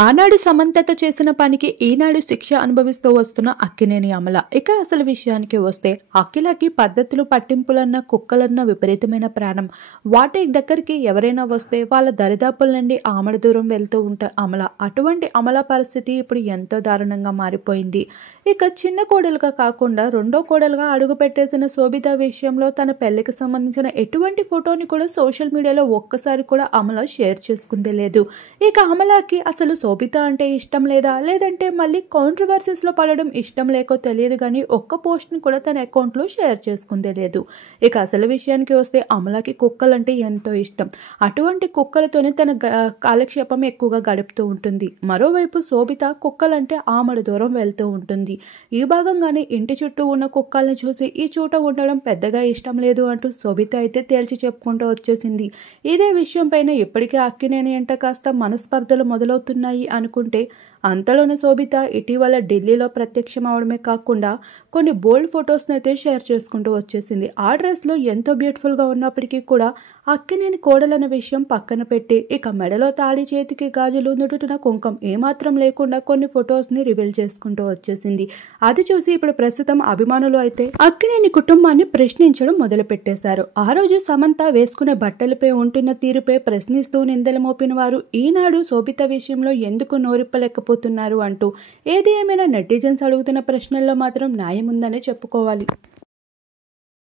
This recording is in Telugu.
ఆనాడు సమంతతో చేసిన పనికి ఈనాడు శిక్ష అనుభవిస్తూ వస్తున్న అక్కినేని అమల. ఇక అసలు విషయానికి వస్తే అఖిలకి పద్ధతులు పట్టింపులన్న కుక్కలన్న విపరీతమైన ప్రాణం. వాటి దగ్గరికి ఎవరైనా వస్తే వాళ్ళ దరిదాపుల నుండి ఆమడ దూరం వెళ్తూ ఉంటారు అమల. అటువంటి అమల పరిస్థితి ఇప్పుడు ఎంతో దారుణంగా మారిపోయింది. ఇక చిన్న కోడలుగా కాకుండా రెండో కోడలుగా అడుగు పెట్టేసిన శోభిత విషయంలో తన పెళ్లికి సంబంధించిన ఎటువంటి ఫోటోని కూడా సోషల్ మీడియాలో ఒక్కసారి కూడా అమల షేర్ చేసుకుందే లేదు. ఇక అమలకి అసలు శోభిత అంటే ఇష్టం లేదా, లేదంటే మళ్ళీ కాంట్రవర్సీస్లో పడడం ఇష్టం లేకో తెలియదు కానీ ఒక్క పోస్ట్ని కూడా తన అకౌంట్లో షేర్ చేసుకుందే లేదు. ఇక అసలు విషయానికి వస్తే అమలకి కుక్కలంటే ఎంతో ఇష్టం. అటువంటి కుక్కలతోనే తన కాలక్షేపం ఎక్కువగా గడుపుతూ ఉంటుంది. మరోవైపు శోభిత కుక్కలంటే ఆమడ దూరం వెళ్తూ ఉంటుంది. ఈ భాగంగానే ఇంటి చుట్టూ ఉన్న కుక్కల్ని చూసి ఈ చోట ఉండడం పెద్దగా ఇష్టం లేదు అంటూ శోభిత అయితే తేల్చి చెప్పుకుంటూ వచ్చేసింది. ఇదే విషయం పైన ఇప్పటికే అక్కినేని ఎంట కాస్త మనస్పర్ధలు మొదలవుతున్నాయి అనుకుంటే అంతలోనే శోభిత ఇటీవల ఢిల్లీలో ప్రత్యక్షం అవడమే కాకుండా కొన్ని బోల్డ్ ఫొటోస్ని అయితే షేర్ చేసుకుంటూ వచ్చేసింది. ఆ డ్రెస్లో ఎంతో బ్యూటిఫుల్గా ఉన్నప్పటికీ కూడా అక్కినేని కోడలన్న విషయం పక్కన పెట్టి ఇక మెడలో తాళి, చేతికి గాజులు, నుదుటిన కుంకం ఏమాత్రం లేకుండా కొన్ని ఫొటోస్ని రివీల్ చేసుకుంటూ వచ్చేసింది. అది చూసి ఇప్పుడు ప్రస్తుతం అభిమానులు అయితే అక్కినేని కుటుంబాన్ని ప్రశ్నించడం మొదలు పెట్టేశారు. ఆ రోజు సమంత వేసుకునే బట్టలపై ఉంటున్న తీరుపై ప్రశ్నిస్తూ నిందలు మోపిన వారు ఈనాడు శోభిత విషయంలో ఎందుకు నోరిప్పలేకపోతున్నారు అంటూ ఏది ఏమైనా నెటిజన్స్ అడుగుతున్న ప్రశ్నల్లో మాత్రం న్యాయం ఉందనే చెప్పుకోవాలి.